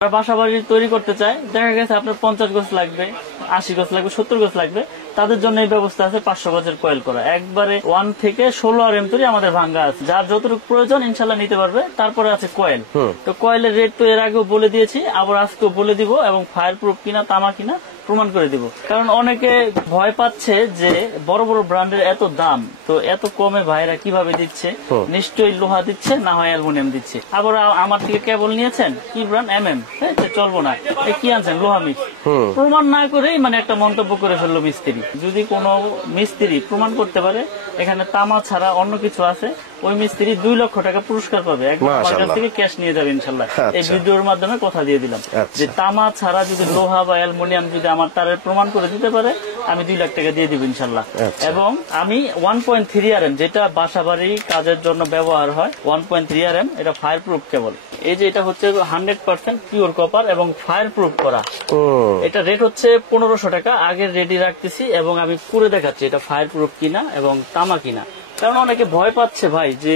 বাসা বাড়ি তৈরি করতে চায়, দেখা গেছে আপনার 50 গজ লাগবে, 80 গজ লাগবে, 70 গজ লাগবে, তাদের জন্য এই ব্যবস্থা আছে 500 গজের কয়েল করা। একবারে 1 থেকে 16 RM তৈরি আমাদের ভাঙ্গা আছে, যার যতটুকু প্রয়োজন ইনশাল্লাহ নিতে পারবে। তারপরে আছে কয়েল। তো কয়েলের রেট তো এর আগেও বলে দিয়েছি, আবার আজকেও বলে দিব, এবং ফায়ার প্রুফ কিনা তামা কিনা প্রমাণ করে দিব। কারণ অনেকে ভয় পাচ্ছে যে বড় বড় ব্র্যান্ডের এত দাম, তো এত কমে ভাইরা কিভাবে দিচ্ছে, নিশ্চয়ই লোহা দিচ্ছে, না হয় অ্যালুমিনিয়াম দিচ্ছে। আবার আমার থেকে কেবল নিয়েছেন কি ব্র্যান্ড MM, চলবো না, কি আনছেন লোহা মিক্স, প্রমাণ না করেই মানে একটা মন্তব্য করে ফেললো মিস্ত্রি। যদি কোনো মিস্ত্রি প্রমাণ করতে পারে এখানে তামা ছাড়া অন্য কিছু আছে, ওই মিস্ত্রি 2 লক্ষ টাকা পুরস্কার পাবে, একদম আমার কাছ থেকে ক্যাশ নিয়ে যাবে ইনশাল্লাহ। এই ভিডিওর মাধ্যমে কথা দিয়ে দিলাম যে তামা ছাড়া যদি লোহা বা অ্যালুমিনিয়াম যদি আমার তারের প্রমাণ করে দিতে পারে, আমি 2 লাখ টাকা দিয়ে দিব ইনশাল্লাহ। এবং আমি 1.3 RM, যেটা বাসা বাড়ি কাজের জন্য ব্যবহার হয়, 1.3 RM, এটা ফায়ার প্রুফ কেবল। এই যে এটা হচ্ছে 100% পিওর কপার এবং ফায়ার প্রুফ করা। এটা রেট হচ্ছে 1500 টাকা, আগে রেডি রাখতেছি এবং আমি করে দেখাচ্ছি এটা ফায়ার প্রুফ কিনা এবং তামা কিনা। কারণ অনেকে ভয় পাচ্ছে ভাই যে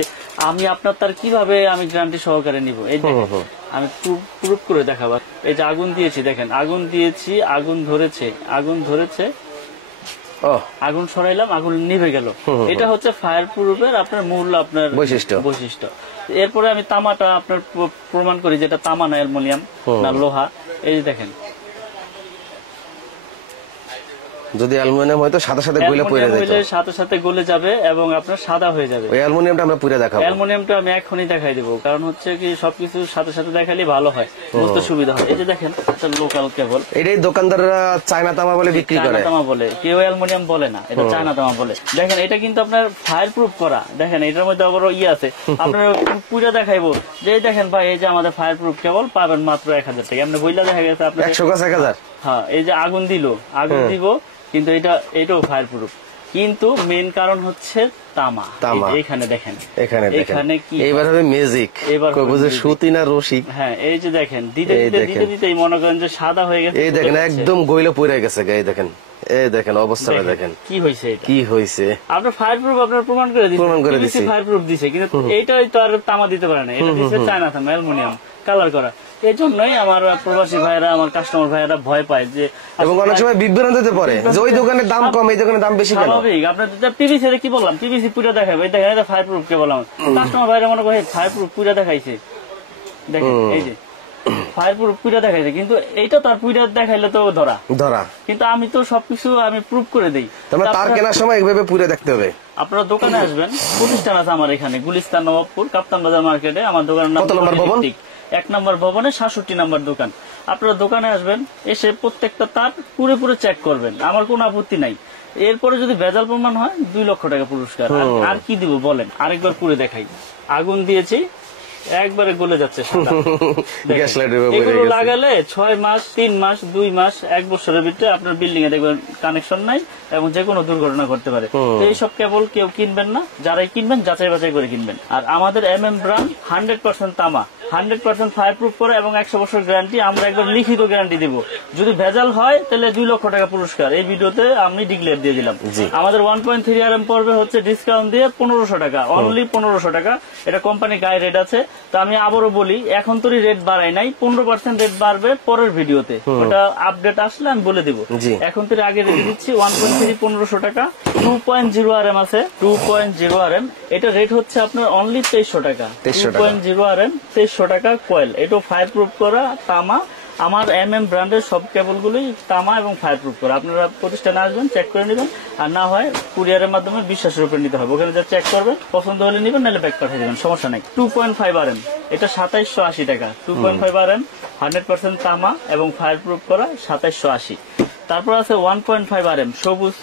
আমি আপনার তার কিভাবে আমি গ্যারান্টি সহকারে নিব। এই আমি প্রুফ করে দেখাবো। এই যে আগুন দিয়েছি, দেখেন আগুন দিয়েছি, আগুন ধরেছে, আগুন সরাইলাম, আগুন নিভে গেল। এটা হচ্ছে ফায়ার প্রুফের আপনার মূল আপনার বৈশিষ্ট্য। এরপরে আমি তামাটা আপনার প্রমাণ করি যেটা তামা না অ্যালুমিনিয়াম না লোহা। এই যে দেখেন, যদি অ্যালুমিনিয়াম হয়তো সাথে সাথে গলে পড়ে যাবে, সাথে সাথে গলে যাবে এবং আপনার সাদা হয়ে যাবে। ওই অ্যালুমিনিয়ামটা আমরা পুরো দেখাবো। অ্যালুমিনিয়ামটা আমি এখনই দেখাই দেব, কারণ হচ্ছে কি সবকিছু সাথে সাথে দেখালে ভালো হয়, বুঝতে সুবিধা হয়। এই যে দেখেন, এটা লোকাল কেবল। এটাই দোকানদাররা চায়না তামা বলে বিক্রি করে, চায়না তামা বলে, কেউ অ্যালুমিনিয়াম বলে না, এটা চায়না তামা বলে। দেখেন এটা কিন্তু আপনার ফায়ার প্রুফ করা। দেখেন এটার মধ্যে আবার আছে, আপনার পুরো দেখাইবো যে দেখেন ভাই, এই যে আমাদের ফায়ার প্রুফ কেবল পাবেন মাত্র 1000 টাকা। আপনি বইলা দেখা গেছে আপনার 100 গাছ 1000। হ্যাঁ, এই যে আগুন দিব, কিন্তু এটাও ফায়ার প্রুফ। কিন্তু মেন কারণ হচ্ছে তামা। এখানে দেখেন, এখানে কি এইবার হবে ম্যাজিক, বুঝে সুতি না রশি। হ্যাঁ, এই যে দেখেন দিতে মনে করেন যে সাদা হয়ে গেছে। এই দেখেন একদম গইলে পড়ে গেছে গায়ে। দেখেন এই দেখেন অবস্থাটা, দেখেন কি হয়েছে। আপনার ফায়ার প্রুফ আপনার প্রমাণ করে দিচ্ছে, ফায়ার প্রুফ দিছে, কিন্তু এইটাই তো আর তামা দিতে পারে না, এটা দিচ্ছে চায়না তামা, অ্যালুমিনিয়াম কালার করা। এই জন্যই আমার প্রবাসী ভাইরা, আমার কাস্টমার ভাইরা ভয় পায় যে, এবং অনেক সময় বিভ্রান্তিতে পড়ে যে ওই দোকানের দাম কম, এই দোকানের দাম বেশি। স্বাভাবিক, আপনার পিভিসি কি বললাম, পিভিসি পুরো দেখাবে, দেখেন এটা ফায়ার প্রুফ কে বললাম, কাস্টমার ভাইরা মনে করে ফায়ার প্রুফ পুরো দেখাইছে। দেখেন এই যে ফায়ার প্রুফ পুরো দেখাইছে, কিন্তু এইটা তার পুরো দেখাইলে তো ধরা, কিন্তু আমি তো সবকিছু আমি প্রুফ করে দেই। তার কেনার সময় এইভাবে পুরো দেখতে হবে। আপনারা দোকানে আসবেন, প্রতিষ্ঠান আছে আমার এখানে গুলিস্তান, নবাবপুর, কাপ্তান বাজার মার্কেটে। আমার দোকানের নাম 1 নম্বর ভবনে 67 নম্বর দোকান। আপনারা দোকানে আসবেন, এসে প্রত্যেকটা তার পুরো চেক করবেন, আমার কোনো আপত্তি নাই। এরপরে যদি ভেজাল প্রমাণ হয় 2 লক্ষ টাকা পুরস্কার। আর কি দিব বলেন, আরেকবার পুরো দেখাই। আগুন দিয়েছি, একবারে গলে যাচ্ছে। এগুলো লাগালে 6 মাস, 3 মাস, 2 মাস, 1 বছরের ভিতরে আপনার বিল্ডিং এ দেখবেন কানেকশন নাই এবং যে কোনো দুর্ঘটনা করতে পারে। তো এইসব কেবল কেউ কিনবেন না, যারাই কিনবেন যাচাই বাছাই করে কিনবেন। আর আমাদের MM ব্র্যান্ড 100% তামা, 100% ফায়ার প্রুফ করে এবং 100 বছর গ্যারান্টি। আমরা একদম লিখিত গ্যারান্টি দিব। যদি ভেজাল হয় তাহলে 2 লক্ষ টাকা পুরস্কার। এই ভিডিওতে আমি ডিক্লেয়ার দিয়ে দিলাম। আমাদের 1.3 RM পড়বে হচ্ছে ডিসকাউন্ট দিয়ে 1500 টাকা, অনলি 1500 টাকা। এটা কোম্পানি গায়ে রেট আছে। তো আমি আবারও বলি, এখন তো রেট বাড়াই নাই, 15% রেট বাড়বে পরের ভিডিওতে, ওটা আপডেট আসলে আমি বলে দিব। এখন তো আগে রেট দিচ্ছি 1.3 1500 টাকা। 2.0 RM আছে, 2.0 RM, এটা রেট হচ্ছে আপনার অনলি 2300 টাকা। 2.0 RM 2300 টাকা কয়েল। এটা ফায়ার প্রুফ করা তামা। আমার MM ব্র্যান্ডের সব কেবলগুলোই তামা এবং ফায়ার প্রুফ করা। আপনারা প্রতিষ্ঠানে আসবেন, চেক করে নেবেন, আর না হয় কুরিয়ারের মাধ্যমে বিশ্বাসের উপরে নিতে হবে। ওখানে যা চেক করবেন, পছন্দ হলে নেবেন, নাহলে ব্যাক পাঠিয়ে দেবেন, সমস্যা নাই। 2.5 RM, এটা 2780 টাকা। 2.5 RM 100% তামা এবং ফায়ার প্রুফ করা 2780। তারপর আছে 1.5 RM সবুজ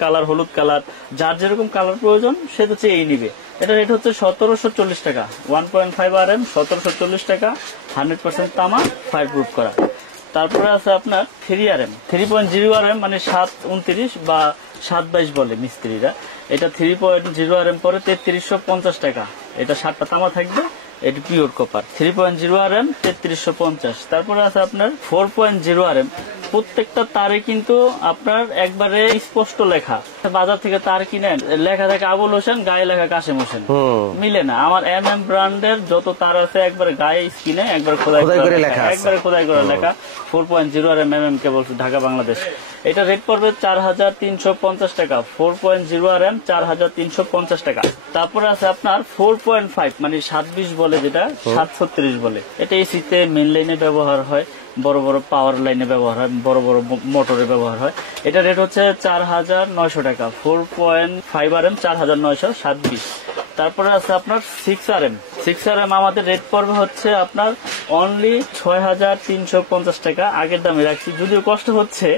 কালার, হলুদ কালার, যার যেরকম কালার প্রয়োজন সে তো চেয়েই নিবে। এটা রেট হচ্ছে 1740 টাকা। 1.5 RM 1740 টাকা, 100% তামা, ফায়ার প্রুফ করা। তারপরে আছে আপনার 3 RM, 3.0 RM মানে 729 বা 722 বলে মিস্ত্রিরা। এটা 3.0 RM পরে 3350 টাকা। এটা 7টা তামা থাকবে এটি পিওর কপার। 3.0 RM 3350। তারপরে আছে আপনার 4.0 RM। প্রত্যেকটা তারে কিন্তু আপনার একবারে স্পষ্ট লেখা। বাজার থেকে তার কিনেন, লেখা থাকে আবুল হোসেন, গায়ে লেখা কাশেম হোসেন, মিলে না। আমার MM ব্র্যান্ডের যত তার আছে একবারে গায়ে স্কিনে একবার খোদাই করে লেখা, একবারে খোদাই করে লেখা 4.0 RM MM কেবল, ঢাকা বাংলাদেশ। এটা রেট পড়বে 4350 টাকা। 4.0 RM 4350 টাকা। তারপরে আছে আপনার 4.5 মানে 720 বলে, যেটা 736 বলে। এটা এসিতে মেইন লাইনে ব্যবহার হয়, বড় বড় পাওয়ার লাইনে ব্যবহার হয়, বড় বড় মোটরে ব্যবহার হয়। এটা রেট হচ্ছে 4900 টাকা। 4.5 RM 4920। তারপরে আছে আপনার 6 RM। 6 RM আমাদের রেট পড়বে হচ্ছে আপনার অনলি 6350 টাকা। আগের দামে রাখছি, যদিও কষ্ট হচ্ছে,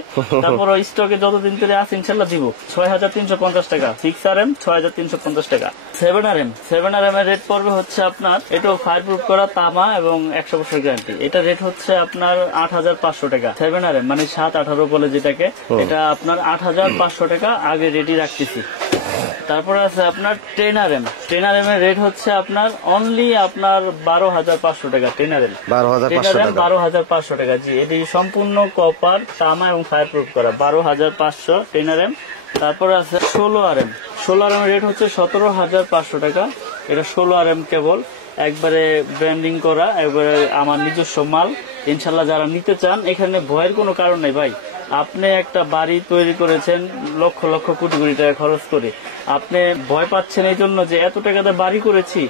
তারপর স্টকে যতদিন ধরে আছে ইনশাল্লাহ দিব। 6350 টাকা 6 RM, 6350 টাকা। 7 RM। 7 RM এর রেট পড়বে হচ্ছে আপনার, এটাও ফায়ার প্রুফ করা, তামা এবং 100 বছর গ্যারান্টি। এটা রেট হচ্ছে আপনার 8500 টাকা। 7 RM মানে 7-18 বলে যেটাকে, এটা আপনার 8500 টাকা আগে রেডি রাখতেছি। তারপরে আছে আপনার 10 RM। 10 RM এর রেট হচ্ছে আপনার অনলি আপনার 12500 টাকা। 10 RM 12500 টাকা। জি, এটি সম্পূর্ণ কপার, তামা এবং ফায়ার প্রুফ করা। 12500 10 RM। তারপরে আছে 16 RM। 16 RM এর রেট হচ্ছে 17500 টাকা। এটা 16 RM কেবল, একবারে ব্র্যান্ডিং করা, একবারে আমার নিজস্ব মাল। ইনশাল্লাহ যারা নিতে চান, এখানে ভয়ের কোনো কারণ নেই ভাই। আপনি একটা বাড়ি তৈরি করেছেন লক্ষ লক্ষ কোটি কোটি টাকা খরচ করে, আপনি ভয় পাচ্ছেন এই জন্য যে এত টাকাতে বাড়ি করেছি,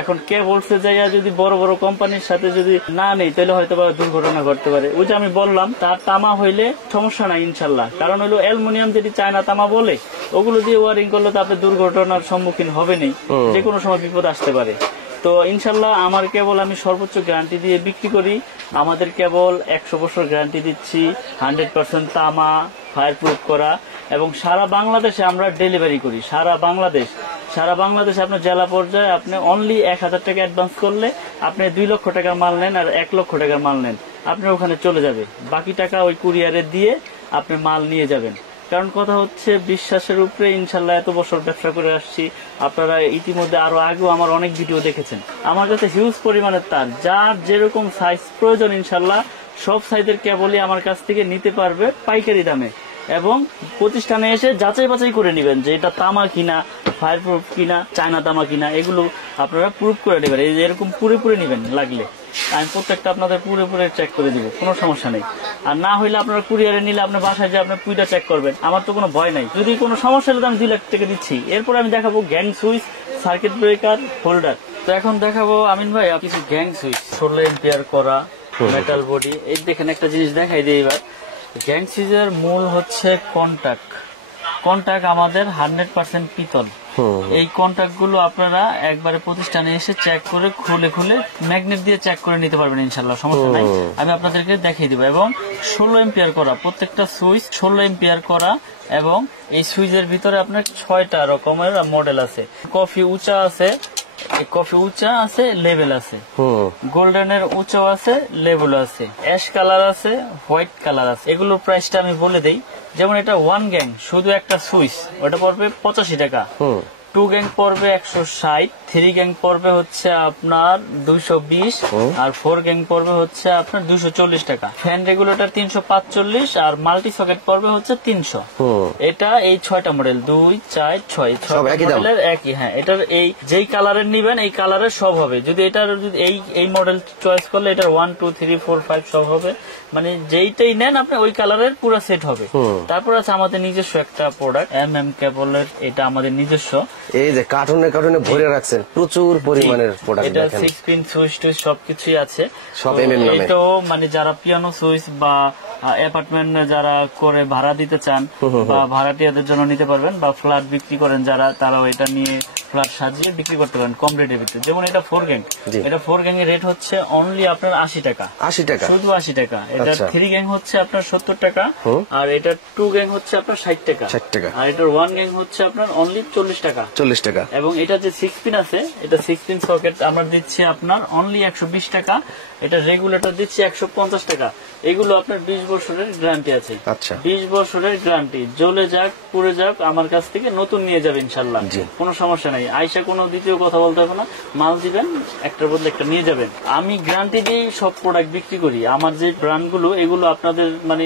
এখন কে বলছে যাইয়া যদি বড় বড় কোম্পানির সাথে যদি না নেই, তাহলে হয়তো বা দুর্ঘটনা ঘটতে পারে। ওই যে আমি বললাম, তার তামা হইলে সমস্যা নাই ইনশাল্লাহ, কারণ হলো অ্যালুমিনিয়াম যেটি চায়না তামা বলে, ওগুলো দিয়ে ওয়ারিং করলে তো আপনি দুর্ঘটনার সম্মুখীন হবেনই, যে কোনো সময় বিপদ আসতে পারে। তো ইনশাল্লাহ আমার কেবল আমি সর্বোচ্চ গ্যারান্টি দিয়ে বিক্রি করি। আমাদের কেবল 100 বছর গ্যারান্টি দিচ্ছি, 100% তামা, ফায়ার প্রুফ করা, এবং সারা বাংলাদেশে আমরা ডেলিভারি করি। সারা বাংলাদেশে আপনার জেলা পর্যায়ে আপনি অনলি 1000 টাকা অ্যাডভান্স করলে আপনি 2 লক্ষ টাকার মাল নেন আর 1 লক্ষ টাকার মাল নেন, আপনার ওখানে চলে যাবে। বাকি টাকা ওই কুরিয়ারে দিয়ে আপনি মাল নিয়ে যাবেন। কারণ কথা হচ্ছে বিশ্বাসের উপরে ইনশাল্লাহ এত বছর ব্যবসা করে আসছি। আপনারা ইতিমধ্যে আরো আগেও আমার অনেক ভিডিও দেখেছেন। আমার কাছে হিউজ পরিমাণের তার, যার যেরকম সাইজ প্রয়োজন ইনশাল্লাহ সব সাইজের কেবলই আমার কাছ থেকে নিতে পারবে পাইকারি দামে। এবং প্রতিষ্ঠানে এসে যাচাই বাছাই করে নেবেন যে এটা তামা কিনা, ফায়ার প্রুফ কিনা, চায়না তামা কিনা, এগুলো আপনারা প্রুফ করে নেবেন। এই যে এরকম পুরোপুরি নেবেন, লাগলে আমি প্রত্যেকটা আপনাদের পুরোপুরি চেক করে দিব, কোনো সমস্যা নেই। আর না হইলে আপনারা কুরিয়ারে নিলে আপনার বাসায় যে আপনার পুইটা চেক করবেন, আমার তো কোনো ভয় নাই। যদি কোনো সমস্যা হলে আমি 2 লাখ টাকা দিচ্ছি। এরপর আমি দেখাবো gang switch, circuit breaker, holder. তো এখন দেখাবো আমিন ভাই কিছু গ্যাং সুইচ, 16 এম্পিয়ার করা, মেটাল বডি। এই দেখেন একটা জিনিস দেখাই দিই এবার। গ্যাং সুইচের মূল হচ্ছে কন্টাক্ট আমাদের 100% পিতল। এই কন্টাক্ট গুলো আপনারা একবারে প্রতিষ্ঠানে এসে চেক করে খুলে ম্যাগনেট দিয়ে চেক করে নিতে পারবেন ইনশাল্লাহ, সমস্যা নাই। আমি আপনাদেরকে দেখিয়ে দিব। এবং 16 এম্পিয়ার করা, প্রত্যেকটা সুইচ 16 এম্পিয়ার করা। এবং এই সুইচের ভিতরে আপনার 6টা রকমের মডেল আছে। কফি উঁচা আছে, লেভেল আছে, গোল্ডেনের উঁচাও আছে, লেভেল আছে, অ্যাশ কালার আছে, হোয়াইট কালার আছে। এগুলোর প্রাইসটা আমি বলে দেই। যেমন এটা 1 গ্যাং, শুধু একটা সুইচ, ওটা পড়বে 85 টাকা। 2 গ্যাং পড়বে 160, 3 গ্যাং পড়বে হচ্ছে আপনার 220, আর 4 গ্যাং পড়বে হচ্ছে আপনার 240 টাকা। ফ্যান রেগুলেটর 345, আর মাল্টি সকেট পড়বে হচ্ছে 300। এটা এই 6টা মডেল, 2, 4, 6 মডেলের একই। হ্যাঁ, এটার এই যেই কালারের নিবেন এই কালারের সব হবে। যদি এটার যদি এই মডেল চয়েস করলে এটার 1, 2, 3, 4, 5 সব হবে। মানে যেইটাই নেন আপনি ওই কালারের পুরো সেট হবে। তারপর আছে আমাদের নিজস্ব একটা প্রোডাক্ট MM কেবলের, এটা আমাদের নিজস্ব। এই যে কার্টুনে ভরে রাখছেন প্রচুর পরিমাণের প্রোডাক্ট। এটা 6 পিন সুইচ টুইচ সবকিছুই আছে, সব MM নামে। এটাও মানে যারা পিয়ানো সুইচ বা অ্যাপার্টমেন্ট যারা করে ভাড়া দিতে চান বা ভাড়াটিয়াদের জন্য নিতে পারবেন, বা ফ্ল্যাট বিক্রি করেন যারা, তারাও এটা নিয়ে ফ্ল্যাট সাজিয়ে বিক্রি করতে পারেন কম রেটের ভিতরে। যেমন এটা 4 গ্যাং, এটা 4 গ্যাং এর রেট হচ্ছে অনলি আপনার 80 টাকা, শুধু 80 টাকা। এটা 3 গ্যাং হচ্ছে আপনার 70 টাকা, আর এটা 2 গ্যাং হচ্ছে আপনার 60 টাকা, আর এটার 1 গ্যাং হচ্ছে আপনার অনলি 40 টাকা। এবং এটা যে 6 পিন আছে, এটা 6 পিন সকেট আমরা দিচ্ছি আপনার অনলি 120 টাকা। এটা রেগুলেটর দিচ্ছি 150 টাকা। এগুলো আপনার 20 বছরের গ্যারান্টি আছে। 20 বছরের গ্যারান্টি, জ্বলে যাক পুড়ে যাক আমার কাছ থেকে নতুন নিয়ে যাবে ইনশাল্লাহ, কোনো সমস্যা নাই। নাই, আইসা কোনো দ্বিতীয় কথা বলতে হবে না, মাল দিবেন, একটার বদলে একটা নিয়ে যাবেন। আমি গ্যারান্টি দিয়ে সব প্রোডাক্ট বিক্রি করি। আমার যে ব্র্যান্ড গুলো এগুলো আপনাদের মানে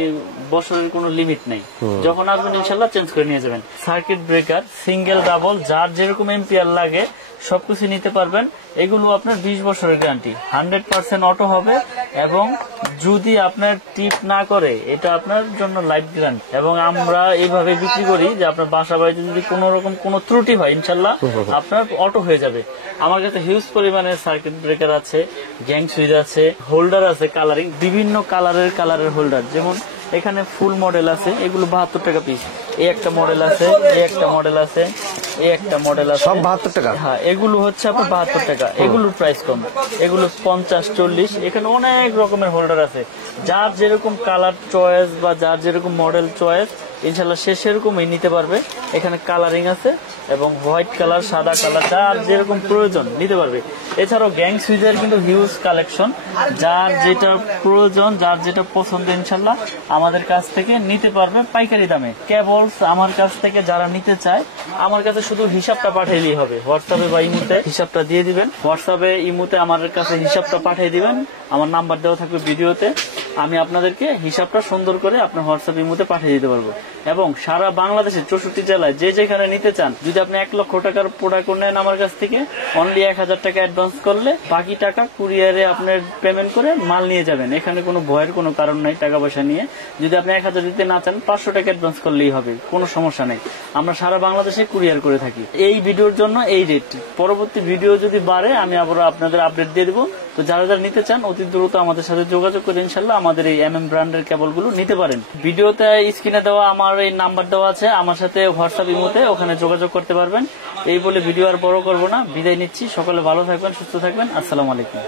বছরের কোনো লিমিট নেই, যখন আসবেন ইনশাল্লাহ চেঞ্জ করে নিয়ে যাবেন। সার্কিট ব্রেকার সিঙ্গেল ডাবল যার যেরকম এম্পিয়ার লাগে সবকিছু নিতে পারবেন। এগুলো আপনার 20 বছরের গ্যারান্টি, 100% অটো হবে এবং যদি আপনার টিপ না করে এটা আপনার জন্য লাইফ গ্যারান্টি। এবং আমরা এইভাবে বিক্রি করি যে আপনার বাসা বাড়িতে যদি কোনো রকম কোনো ত্রুটি হয় ইনশাল্লাহ আপনার অটো হয়ে যাবে। আমার কাছে হিউজ পরিমাণে সার্কিট ব্রেকার আছে, গ্যাং সুইচ আছে, হোল্ডার আছে কালারিং, বিভিন্ন কালারের হোল্ডার। যেমন এখানে ফুল মডেল আছে, এগুলো 72 টাকা পিস। এই একটা মডেল আছে, এই একটা মডেল আছে, এই একটা মডেল আছে, সব 72 টাকা। হ্যাঁ, এগুলো হচ্ছে আপনার 72 টাকা। এগুলোর প্রাইস কম, এগুলো 50, 40। এখানে অনেক রকমের হোল্ডার আছে, যার যেরকম কালার চয়েস বা যার যেরকম মডেল চয়েস ইনশাল্লাহ সে সেরকমই নিতে পারবে। এখানে কালারিং আছে এবং হোয়াইট কালার, সাদা কালার, যার যেরকম প্রয়োজন নিতে পারবে। এছাড়াও গ্যাং সুইচের কিন্তু হিউজ কালেকশন, যার যেটা প্রয়োজন, যার যেটা পছন্দ ইনশাল্লাহ আমাদের কাছ থেকে নিতে পারবে পাইকারি দামে। কেবলস আমার কাছ থেকে যারা নিতে চায় আমার কাছে শুধু হিসাবটা পাঠাইলেই হবে। হোয়াটসঅ্যাপে বা ইমোতে হিসাবটা দিয়ে দিবেন, হোয়াটসঅ্যাপে ইমোতে আমার কাছে হিসাবটা পাঠিয়ে দিবেন। আমার নাম্বার দেওয়া থাকবে ভিডিওতে, আমি আপনাদেরকে হিসাবটা সুন্দর করে আপনার হোয়াটসঅ্যাপ ইমোতে পাঠিয়ে দিতে পারবো। এবং সারা বাংলাদেশের 64 জেলায় যে যেখানে নিতে চান, যদি আপনি 1 লক্ষ টাকার প্রোডাক্ট নেন আমার কাছ থেকে, অনলি 1000 টাকা অ্যাডভান্স করলে বাকি টাকা কুরিয়ারে আপনার পেমেন্ট করে মাল নিয়ে যাবেন। এখানে কোনো ভয়ের কোনো কারণ নাই টাকা পয়সা নিয়ে। যদি আপনি 1000 দিতে না চান 500 টাকা অ্যাডভান্স করলেই হবে, কোনো সমস্যা নেই। আমরা সারা বাংলাদেশে কুরিয়ার করে থাকি। এই ভিডিওর জন্য এই রেট, পরবর্তী ভিডিও যদি বাড়ে আমি আবার আপনাদের আপডেট দিয়ে দেবো। তো যারা যারা নিতে চান অতি দ্রুত আমাদের সাথে যোগাযোগ করে ইনশাল্লাহ আমাদের এই ব্র্যান্ডের কেবলগুলো নিতে পারেন। ভিডিওতে স্ক্রিনে দেওয়া আমার এই নাম্বার দেওয়া আছে, আমার সাথে হোয়াটসঅ্যাপ ইমোতে ওখানে যোগাযোগ করতে পারবেন। এই বলে ভিডিও আর বড় করবো না, বিদায় নিচ্ছি। সকলে ভালো থাকবেন, সুস্থ থাকবেন। আসসালামু আলাইকুম।